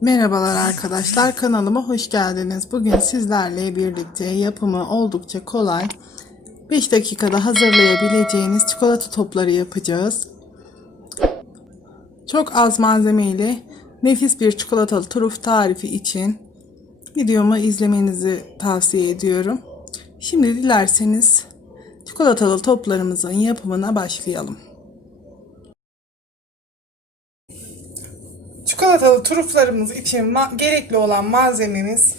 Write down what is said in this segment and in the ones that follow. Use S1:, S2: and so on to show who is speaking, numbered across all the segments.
S1: Merhabalar arkadaşlar kanalıma hoş geldiniz. Bugün sizlerle birlikte yapımı oldukça kolay 5 dakikada hazırlayabileceğiniz çikolata topları yapacağız. Çok az malzeme ile nefis bir çikolatalı truf tarifi için videomu izlemenizi tavsiye ediyorum. Şimdi dilerseniz çikolatalı toplarımızın yapımına başlayalım. Çikolatalı truflarımız için gerekli olan malzememiz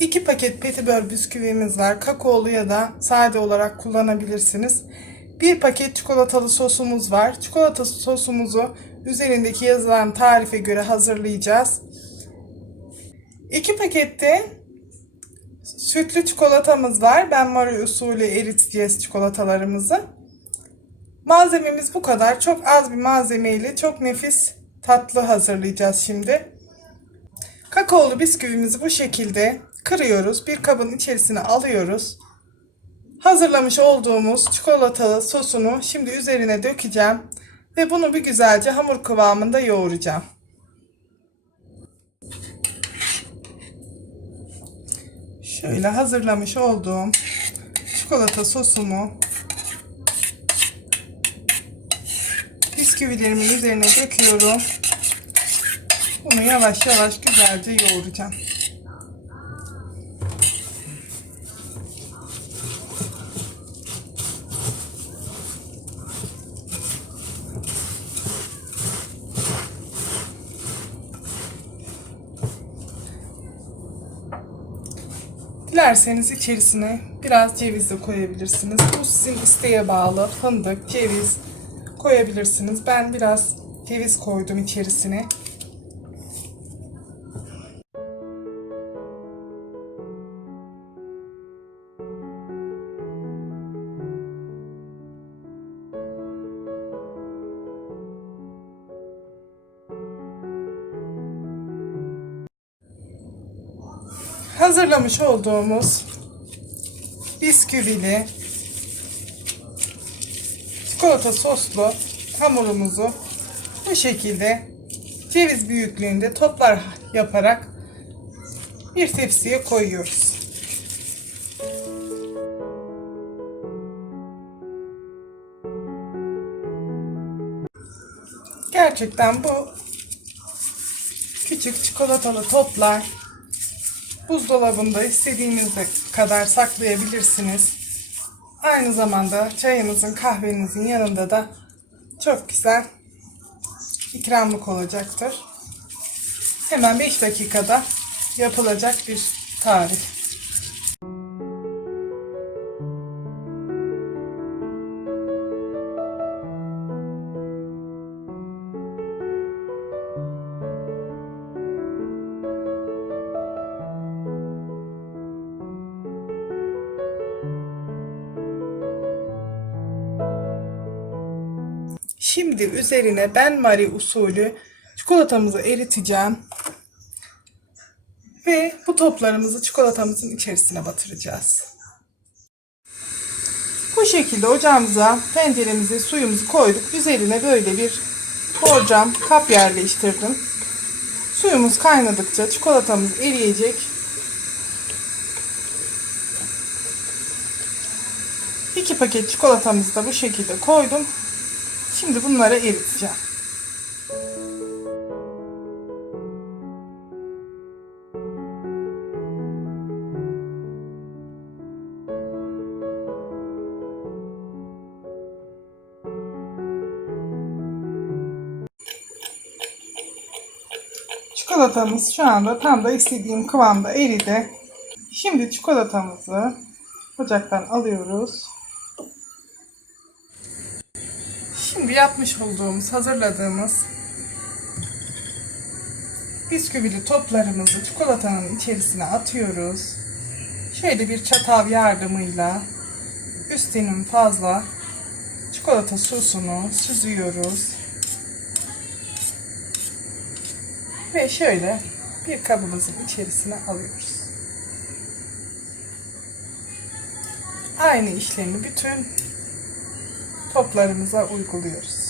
S1: 2 paket petibör bisküvimiz var. Kakaolu ya da sade olarak kullanabilirsiniz. 1 paket çikolatalı sosumuz var. Çikolata sosumuzu üzerindeki yazılan tarife göre hazırlayacağız. 2 pakette sütlü çikolatamız var. Ben Marie usulü eriteceğiz çikolatalarımızı. Malzememiz bu kadar. Çok az bir malzemeyle çok nefis tatlı hazırlayacağız şimdi. Kakaolu bisküvimizi bu şekilde kırıyoruz. Bir kabın içerisine alıyoruz. Hazırlamış olduğumuz çikolatalı sosunu şimdi üzerine dökeceğim ve bunu bir güzelce hamur kıvamında yoğuracağım. Şöyle hazırlamış olduğum çikolata sosumu bisküvilerimin üzerine döküyorum. Bunu yavaş yavaş güzelce yoğuracağım. Dilerseniz içerisine biraz ceviz de koyabilirsiniz. Bu sizin isteğe bağlı. Fındık, ceviz koyabilirsiniz. Ben biraz ceviz koydum içerisine. Hazırlamış olduğumuz bisküvili çikolata soslu hamurumuzu bu şekilde ceviz büyüklüğünde toplar yaparak bir tepsiye koyuyoruz. Gerçekten bu küçük çikolatalı toplar buzdolabında istediğiniz kadar saklayabilirsiniz. Aynı zamanda çayınızın kahvenizin yanında da çok güzel ikramlık olacaktır. Hemen 5 dakikada yapılacak bir tarif. Şimdi üzerine ben Marie usulü çikolatamızı eriteceğim. Ve bu toplarımızı çikolatamızın içerisine batıracağız. Bu şekilde ocağımıza tenceremize suyumuzu koyduk. Üzerine böyle bir borcam kap yerleştirdim. Suyumuz kaynadıkça çikolatamız eriyecek. İki paket çikolatamızı da bu şekilde koydum. Şimdi bunları eriteceğim. Çikolatamız şu anda tam da istediğim kıvamda eridi. Şimdi çikolatamızı ocaktan alıyoruz. Şimdi yapmış olduğumuz, hazırladığımız bisküvili toplarımızı çikolatanın içerisine atıyoruz. Şöyle bir çatal yardımıyla üstünün fazla çikolata sosunu süzüyoruz. Ve şöyle bir kabımızın içerisine alıyoruz. Aynı işlemi bütün toplarımıza uyguluyoruz.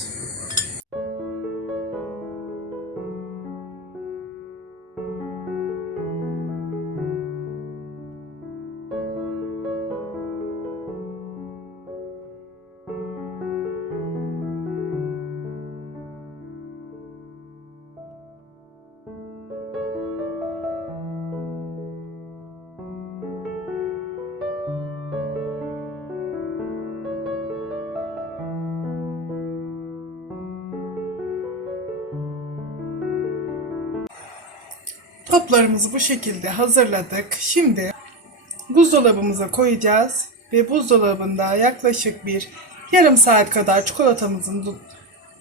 S1: Toplarımızı bu şekilde hazırladık. Şimdi buzdolabımıza koyacağız ve buzdolabında yaklaşık bir yarım saat kadar çikolatamızın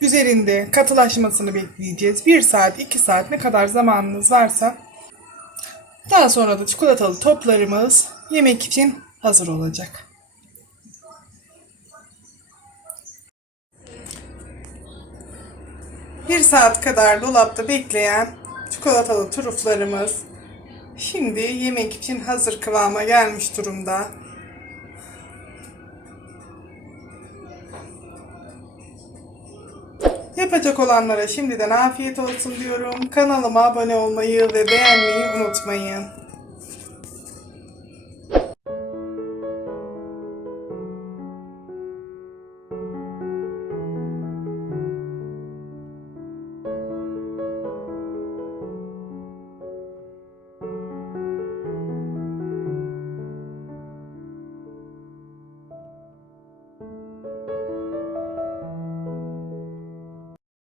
S1: üzerinde katılaşmasını bekleyeceğiz. 1 saat, 2 saat ne kadar zamanınız varsa daha sonra da çikolatalı toplarımız yemek için hazır olacak. Bir saat kadar dolapta bekleyen çikolatalı truflarımız şimdi yemek için hazır kıvama gelmiş durumda. Yapacak olanlara şimdiden afiyet olsun diyorum. Kanalıma abone olmayı ve beğenmeyi unutmayın.